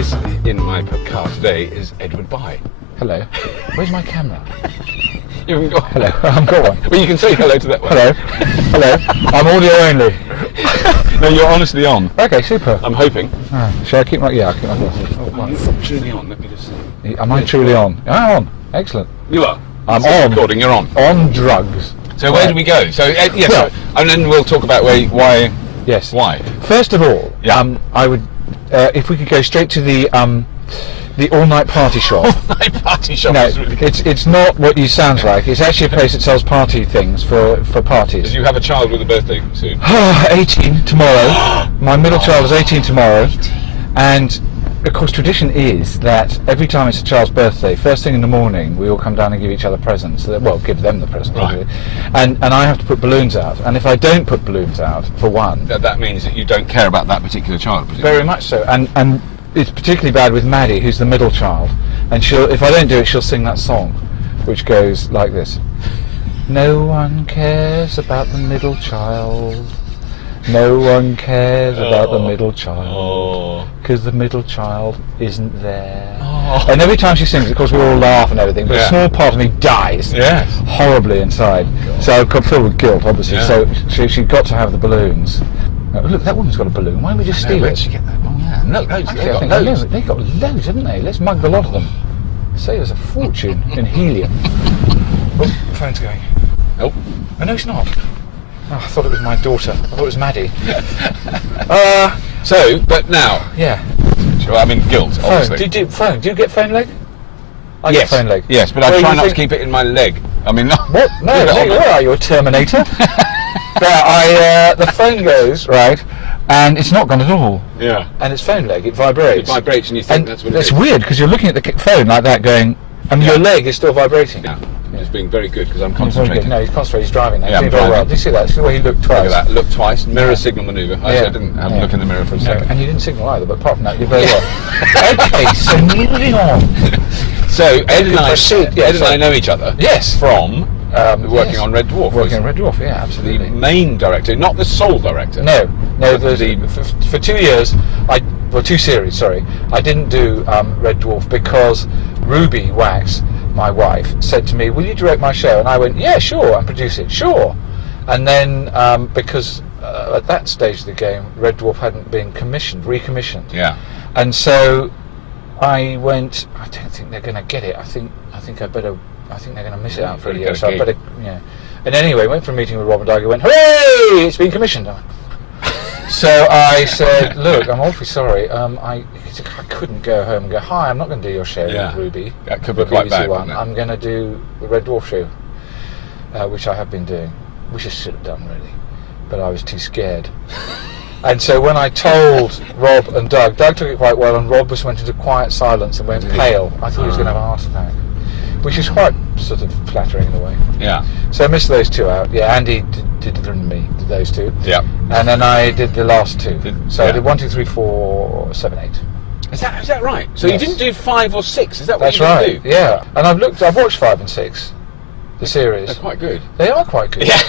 This in my car today is Edward Bye. Hello. Where's my camera? You haven't got. Hello. I've got one. Well, you can say hello to that one. Hello. Hello. I'm audio only. No, you're honestly on. Okay, super. I'm hoping. Shall I keep my? Yeah, I'll keep my voice. I'm truly on. Let me just see. Am I truly on? I'm on. Excellent. You are. I'm It's on. recording. You're on. On drugs. So where do we go? So yes, Well- and then we'll talk about why. Yes. Why? First of all, Yeah. I would, if we could go straight to the all-night party shop. My party shop No, is really good. it's not what you sound like. It's actually a place that sells party things for parties. Did you have a child with a birthday soon? 18 tomorrow. My middle child is 18 tomorrow, and of course tradition is that every time it's a child's birthday, first thing in the morning we all come down and give each other presents. Well, give them the presents, Right. and I have to put balloons out. And if I don't put balloons out, for one, That means that you don't care about that particular child. presumably. very much so, and it's particularly bad with Maddie, who's the middle child, and if I don't do it, she'll sing that song, which goes like this: no one cares about the middle child. No one cares about the middle child, because the middle child isn't there. And every time she sings, of course, we all laugh and everything, but a small part of me dies horribly inside. So I'm filled with guilt, obviously. Yeah. So she got to have the balloons. Oh, look, that woman's got a balloon. Why don't we just steal Where'd it? she get that? Oh yeah, no, loads. Actually, They've I got think loads. they got loads, haven't they? Let's mug the lot of them. Save us a fortune in helium. Oh, the phone's going. Nope. Oh, no, it's not. Oh, I thought it was my daughter. I thought it was Maddie. But now, Yeah. well, I mean, guilt, Phone. obviously. Do you get phone leg? I Yes. get phone leg. Yes, but I Well, try you not to think- keep it in my leg. I mean, What? No, where are you, a Terminator? The phone goes, right, and it's not gone at all. Yeah. And it's phone leg, it vibrates. It vibrates and you think And that's what it it's is. weird, because you're looking at the phone like that going, and your leg is still vibrating. Yeah. Just being very good because I'm He's very good. concentrating. No, he's concentrating, he's driving now. Yeah, He's I'm doing very well. driving. Did you see that? See the way he looked twice? Look at that. Look twice. Mirror Yeah. signal manoeuvre. Yeah. I didn't have a look in the mirror for a No, second. and you didn't signal either, but apart from that, you're very well. Okay, so moving on. So Ed and I, proceed, yeah, Ed and so- I know each other. Yes. From working Yes. on Red Dwarf. Working on was Red Dwarf, yeah, the absolutely. main director, not the sole director. No, The- for 2 years, 2 series, sorry, I didn't do Red Dwarf because Ruby Wax, my wife, said to me, will you direct my show? And I went, yeah, sure, and produce it, sure. And then, because at that stage of the game, Red Dwarf hadn't been recommissioned. Yeah. And so I went, I don't think they're going to get it. I think they're going to miss it out for a Better year. get a So I gig. better, yeah. And anyway, went for a meeting with Rob and Doug. Went, hooray! It's been commissioned. I went, so I said, look, I'm awfully sorry. I couldn't go home and go, hi, I'm not going to do your show, Yeah. Ruby. That could be the quite BBC bad, one. couldn't it? I'm going to do the Red Dwarf show, which I have been doing, which I should have done really, but I was too scared. And so when I told Rob and Doug took it quite well, and Rob just went into quiet silence and went pale. I thought he was going to have a heart attack, which is quite sort of flattering in a way. Yeah. So I missed those two out. Yeah, Andy did those two. Yeah. And then I did the last two. So I yeah. did 1, 2, 3, 4, 7, 8. Is that right? So Yes. you didn't do 5 or 6? Is that what That's you didn't right. do? Yeah. And I've watched 5 and 6, the series. They're quite good. They are quite good. Yeah.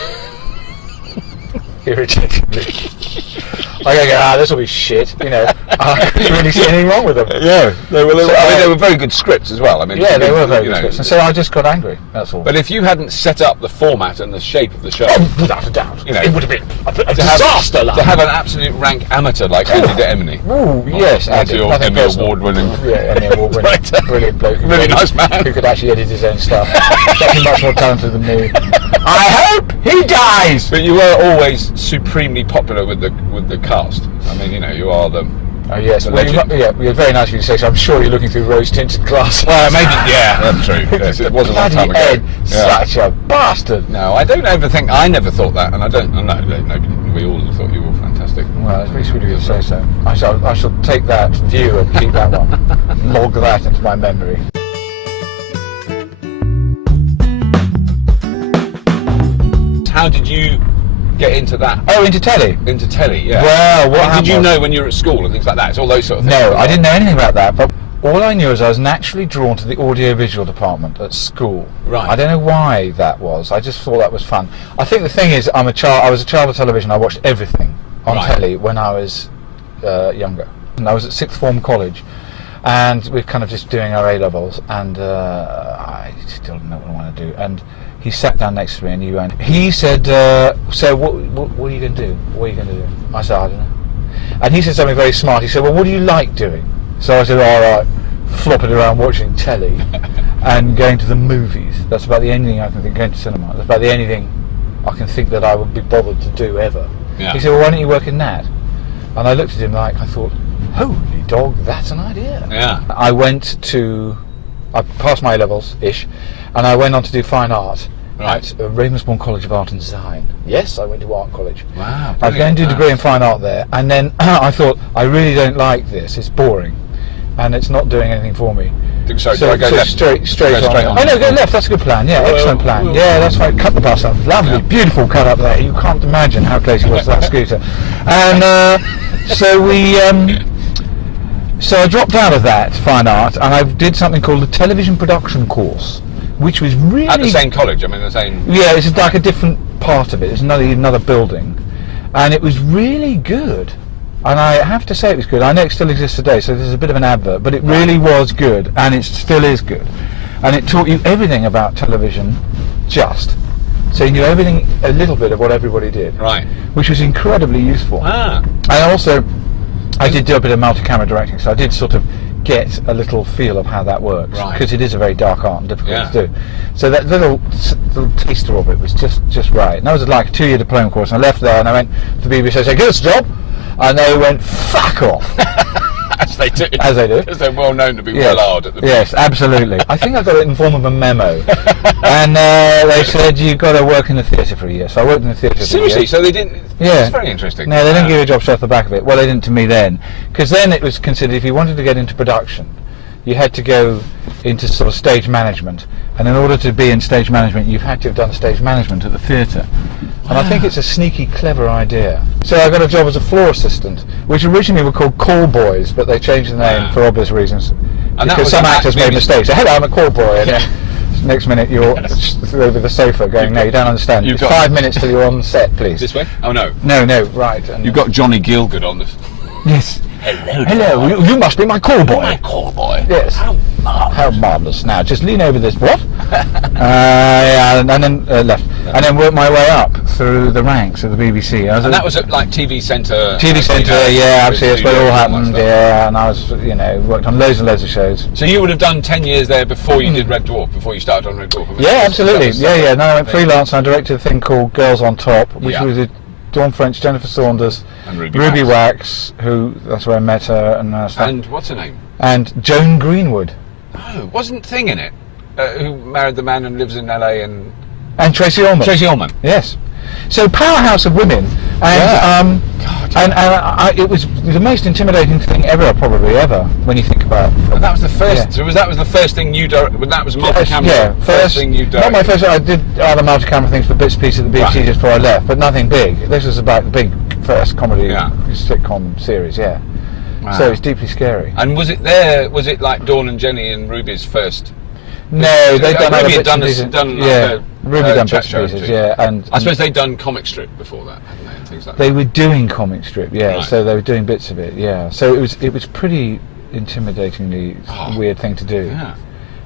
Irritatingly. I go, this will be shit. I couldn't really see anything wrong with them. Yeah. They were. So, I mean, they were very good scripts as well. I mean, Yeah, they were very you good know, scripts. And so I just got angry. That's all. But if you hadn't set up the format and the shape of the show, Without a doubt, You know, it would have been a to disaster. to have an absolute rank amateur like Andy de Emily, Ooh, yes, Andy. your Nothing Emmy personal. Award-winning. Yeah, Emmy Award-winning. Right. Brilliant bloke. Really nice man. Who could actually edit his own stuff. Definitely much more talented than me. I hope he dies! But you were always supremely popular with the cast. I mean, you are the. Oh, yes. The Well, legend. you're very nice of you to say so. I'm sure you're looking through rose-tinted glasses. Maybe. Yeah, that's true. Yes, it was a long time Bloody ago. Ed, Yeah. such a bastard. No, I don't ever think. I never thought that, and I don't. No, we all thought you were fantastic. Well, it's very sweet of you to say so. I shall take that view and keep that one. Log that into my memory. How did you get into that? Oh, into telly? Into telly, yeah. Well, what I mean, did you happened was- know when you were at school and things like that? It's all those sort of things. No, I didn't know anything about that, but all I knew is I was naturally drawn to the audiovisual department at school. Right. I don't know why that was. I just thought that was fun. I think the thing is, I was a child of television. I watched everything on Right. telly when I was younger. And I was at sixth form college, And we're kind of just doing our A-levels, and I still don't know what I want to do. And he sat down next to me, and he said, so what are you going to do? What are you going to do? I said, I don't know. And he said something very smart. He said, well, what do you like doing? So I said, all right, flopping around watching telly and going to the movies. That's about the only thing I can think, going to cinema. That's about the only thing I can think that I would be bothered to do ever. Yeah. He said, well, why don't you work in that? And I looked at him like, I thought, holy dog, that's an idea. Yeah. I passed my A-levels-ish, and I went on to do fine art at Ravensbourne College of Art and Design. Yes, I went to art college. Wow. I was going to do a degree in fine art there, and then I thought, I really don't like this, it's boring, and it's not doing anything for me. Sorry, So, do I go left? straight on. Oh no, go left, that's a good plan, yeah, excellent plan. Yeah, that's right, cut the bus up, lovely, beautiful cut up there, you can't imagine how close he was to that scooter. And so I dropped out of that fine art, and I did something called a television production course, which was really... At the same college, I mean the same... Yeah, it's like a different part of it, it's another building, and it was really good. And I have to say it was good. I know it still exists today, so there's a bit of an advert, but it really was good, and it still is good. And it taught you everything about television, so you knew everything, a little bit of what everybody did. Right. Which was incredibly useful. Ah. And also, I did do a bit of multi-camera directing, so I did sort of get a little feel of how that works, because it is a very dark art and difficult to do. So that little taster of it was just right. And that was like a 2-year diploma course, and I left there and I went to the BBC and said, give us a job, and they went, fuck off. As they do. As they do. Because they're well known to be well hard at the Yes, absolutely. I think I got it in the form of a memo. And they said, you've got to work in the theatre for a year. So I worked in the theatre for a year. Seriously? So they didn't... Yeah. That's very interesting. No, they didn't give you a job straight off the back of it. Well, they didn't to me then. Because then it was considered, if you wanted to get into production, you had to go into sort of stage management. And in order to be in stage management, you had to have done stage management at the theatre. And I think it's a sneaky, clever idea. So I got a job as a floor assistant, which originally were called call boys, but they changed the name for obvious reasons. And because some actors made mistakes. So, hello, I'm a call boy. And then next minute you're over the sofa going, no, you don't understand. It's 5 minutes till you're on set, please. This way? Oh, no. No, right. And You've got Johnny Gielgud on this. yes. Hello. You must be my call boy. My call boy. Yes. How marvellous. Now, just lean over this. What? And then left. And then worked my way up through the ranks of the BBC. And that was at like TV Centre? TV Centre, yeah, absolutely. That's where it all happened, yeah. And I was, worked on loads and loads of shows. So you would have done 10 years there before you did Red Dwarf, before you started on Red Dwarf? Yeah, absolutely. Yeah. No, I went freelance and I directed a thing called Girls on Top, which was with Dawn French, Jennifer Saunders, and Ruby Wax, who, that's where I met her, and stuff. And what's her name? And Joan Greenwood. Oh, wasn't Thing in it? Who married the man and lives in LA and Tracy Ullman. Tracy Ullman. Yes. So powerhouse of women, and it was the most intimidating thing probably ever, when you think about it. And that was the first. Yeah. So that was the first thing you directed. When that was multi-camera. Yeah, first thing you directed. Not my first. I did other multi-camera things for bits and pieces at the BBC just before I left, but nothing big. This was about the big first comedy sitcom series. Yeah. Wow. So it's deeply scary. And was it there? Was it like Dawn and Jenny and Ruby's first? No, they'd done other bits and pieces. Ruby done bits and pieces, and I suppose they'd done comic strip before that, hadn't they? And things like that. They were doing comic strip, so they were doing bits of it, So it was pretty intimidatingly weird thing to do. Yeah.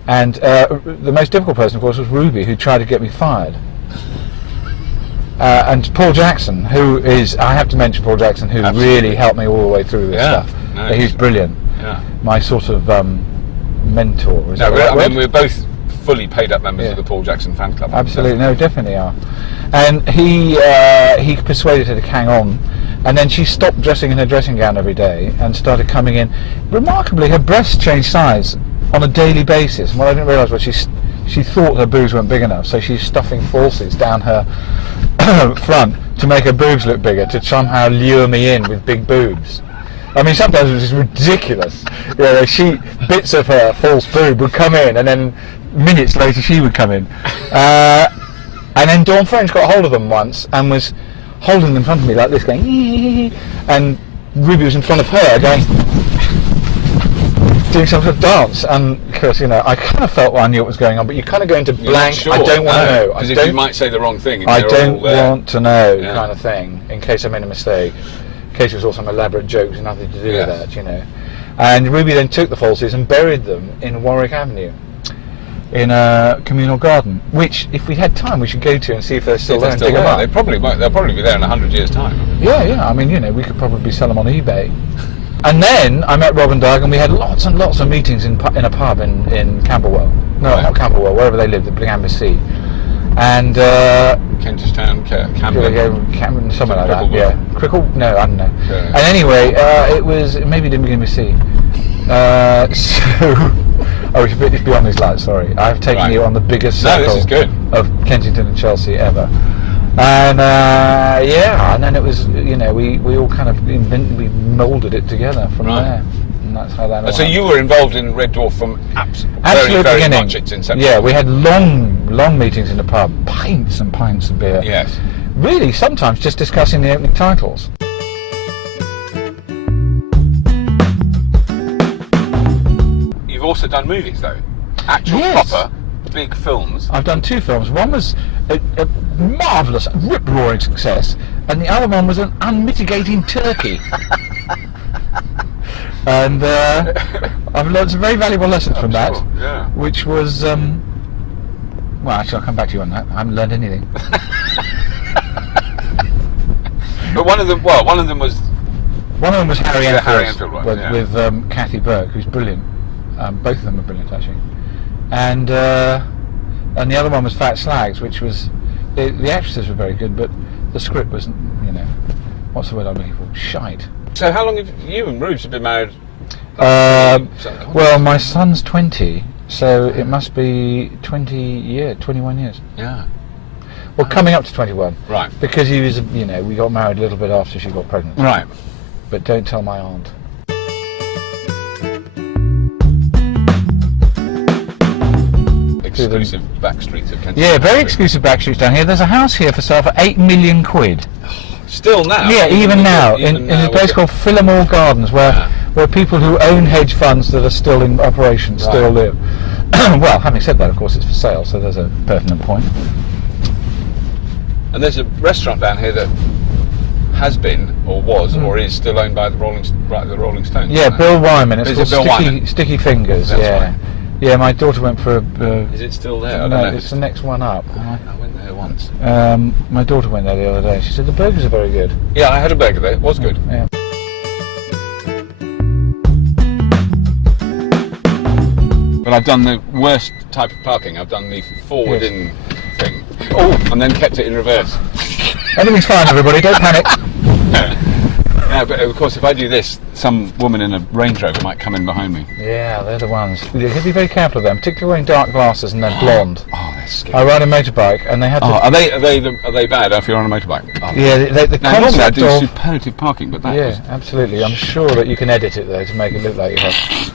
And the most difficult person, of course, was Ruby, who tried to get me fired. And Paul Jackson, who is, I have to mention Paul Jackson, who really helped me all the way through this stuff. No, he's brilliant. Yeah. My sort of mentor. I mean, we're both fully paid up members of the Paul Jackson fan club. Absolutely, definitely are. And he persuaded her to hang on, and then she stopped dressing in her dressing gown every day and started coming in. Remarkably, her breasts changed size on a daily basis. And what I didn't realise was she thought her boobs weren't big enough, so she's stuffing falsies down her front to make her boobs look bigger, to somehow lure me in with big boobs. I mean, sometimes it was just ridiculous. Bits of her false boob would come in, and then minutes later she would come in. And then Dawn French got hold of them once and was holding them in front of me like this, going, ee, and Ruby was in front of her going, doing some sort of dance. And because I kind of felt I knew what was going on, but you kind of go into blank. Sure. I don't want to know. Because if you might say the wrong thing, and I don't want to know, kind of thing, in case I made a mistake. In case it was all some elaborate jokes and nothing to do with that, And Ruby then took the falsies and buried them in Warwick Avenue, in a communal garden, which, if we had time, we should go to and see if they're still there and dig them up. They'll probably be there in 100 years' time. Yeah. I mean, we could probably sell them on eBay. And then I met Rob and Doug, and we had lots and lots of meetings in a pub in Camberwell. No, Right. not Camberwell, wherever they lived, at Blingham-by-Sea. And Kentish Town, Camden, something like that. Cricklewood. Yeah, Crickle. No, I don't know. Yeah. And anyway, maybe it didn't begin with C. We should be on these lights. Sorry, I've taken you on the biggest circle this is good. of Kensington and Chelsea ever. And and then it was, we all kind of we moulded it together from there, and that's how that. So you were involved in Red Dwarf from absolute very beginning. much its inception. Yeah, we had long meetings in the pub, pints and pints of beer. Yes. Really, sometimes just discussing the opening titles. You've also done movies, though. Actual proper big films. I've done 2 films. One was a marvellous, rip-roaring success, and the other one was an unmitigating turkey. And I've learned some very valuable lessons from that, yeah. which was, well, actually, I'll come back to you on that. I haven't learned anything. But one of them was Harry Enfield one, with Kathy Burke, who's brilliant. Both of them are brilliant, actually. And the other one was Fat Slags, which was the actresses were very good, but the script was, what's the word I'm looking for? Shite. So how long have you and Rubes been married? Well, my son's 20, so it must be 21 years. Yeah. Well, coming up to 21. Right. Because he was, we got married a little bit after she got pregnant. Right. But don't tell my aunt. Exclusive back streets of Kensington. Yeah, very exclusive back streets down here. There's a house here for sale for £8 million. Still now? Yeah, even now, in a place called Phillimore Gardens, where people who own hedge funds that are still in operation still live. Well, having said that, of course, it's for sale, so there's a pertinent point. And there's a restaurant down here that has been, or was, or is still owned by the Rolling Stones. Yeah, Bill Wyman. It's called Sticky Fingers. That's yeah. right. Yeah, my daughter went for a... Is it still there? I don't no, know. it's the next one up. I went there once. My daughter went there the other day. She said the burgers are very good. Yeah, I had a burger there. It was good. Yeah. But I've done the worst type of parking. I've done the forward-in thing. Oh, and then kept it in reverse. Everything's fine, everybody. Don't panic. Yeah, but of course, if I do this, some woman in a Range Rover might come in behind me. Yeah, they're the ones. You have to be very careful of them, particularly wearing dark glasses and they're blonde. Oh, they're scary. I ride a motorbike and they have to... Are they bad if you're on a motorbike? Oh. Yeah, the Now, normally I concept do of... superlative parking, but that was... absolutely. I'm sure that you can edit it, though, to make it look like you have...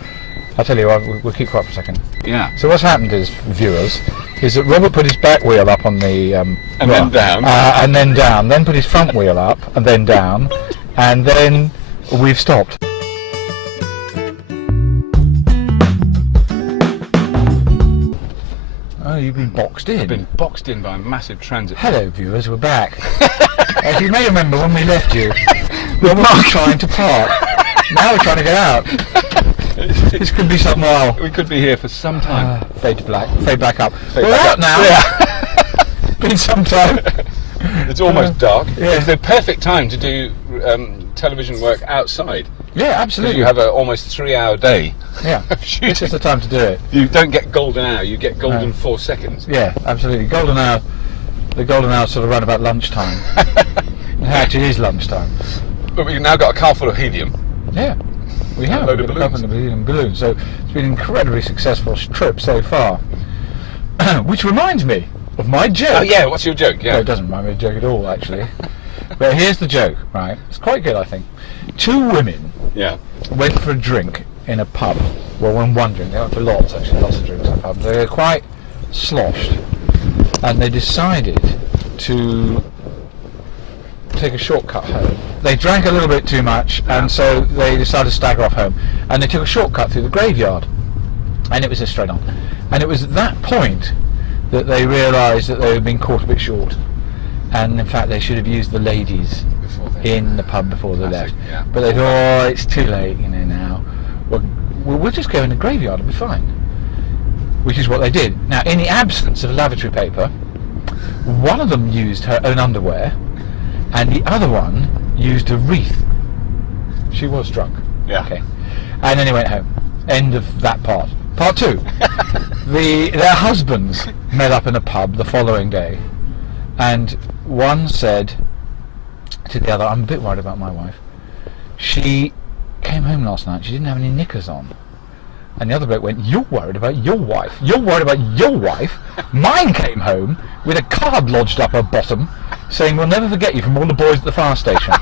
I'll tell you what, we'll keep quiet for a second. Yeah. So what's happened is, viewers, is that Robert put his back wheel up on the... and then down. And then down, then put his front wheel up, and then down, and then we've stopped. Oh, you've been boxed in. I've been boxed in by a massive transit. Hello, viewers, we're back. As you may remember, when we left you, we were trying to park. Now we're trying to get out. This could be something while. We could be here for some time. Fade to black. Fade back up. Fade We're back out up. now. Yeah. Been some time. It's almost dark. Yeah. It's the perfect time to do television work outside. Yeah, absolutely. You have an almost 3-hour day. Yeah. This is the time to do it. You don't get golden hour. You get golden 4 seconds. Yeah, absolutely. Golden hour. The golden hour sort of around about lunchtime. It actually is lunchtime. But we've now got a car full of helium. Yeah. We have a load of We've got a couple of helium balloons, so it's been an incredibly successful trip so far. Which reminds me of my joke. Oh yeah, what's your joke? Yeah. No, it doesn't remind me of a joke at all, actually. But here's the joke, right? It's quite good, I think. 2 women went for a drink in a pub. Well, one drink. They went for lots, actually, lots of drinks in a pub. They were quite sloshed, and they decided to take a shortcut home. They drank a little bit too much, and so they decided to stagger off home. And they took a shortcut through the graveyard, and it was just straight on. And it was at that point that they realised that they had been caught a bit short, and in fact they should have used the ladies in the pub before they left. Yeah. But they thought, oh, it's too late, now. well, we'll just go in the graveyard, it'll be fine. Which is what they did. Now, in the absence of lavatory paper, one of them used her own underwear, and the other one used a wreath. She was drunk. Yeah. Okay. And then he went home. End of that part. Part 2. Their husbands met up in a pub the following day, and one said to the other, I'm a bit worried about my wife. She came home last night, she didn't have any knickers on. And the other bloke went, you're worried about your wife. You're worried about your wife. Mine came home with a card lodged up her bottom saying, we'll never forget you from all the boys at the fire station.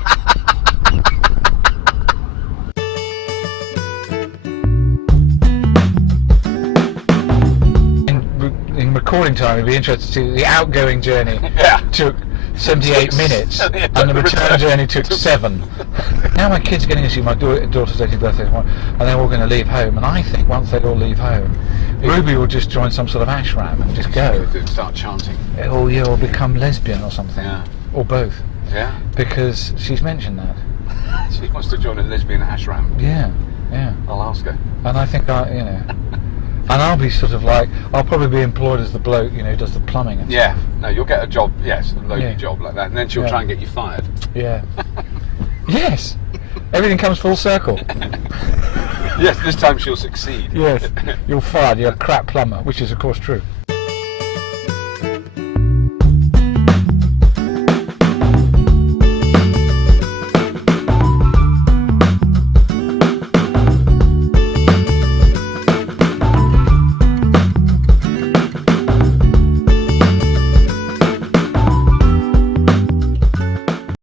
In recording time, it'd be interesting to see that the outgoing journey took 78 minutes and the return journey took 7. Now my kids are getting to see my daughter's 80th birthday tomorrow, and they're all going to leave home, and I think once they all leave home, Ruby will just join some sort of ashram and just go. Start chanting. Or become lesbian or something. Yeah. Or both. Yeah. Because she's mentioned that. She wants to join a lesbian ashram. Yeah, yeah. I'll ask her. And I think and I'll be sort of like, I'll probably be employed as the bloke, who does the plumbing and Yeah. stuff. No, you'll get a job, yes, a lowly job like that, and then she'll try and get you fired. Yeah. Yes. Everything comes full circle. Yes, this time she'll succeed. Yes. You're fired, you're a crap plumber, which is of course true.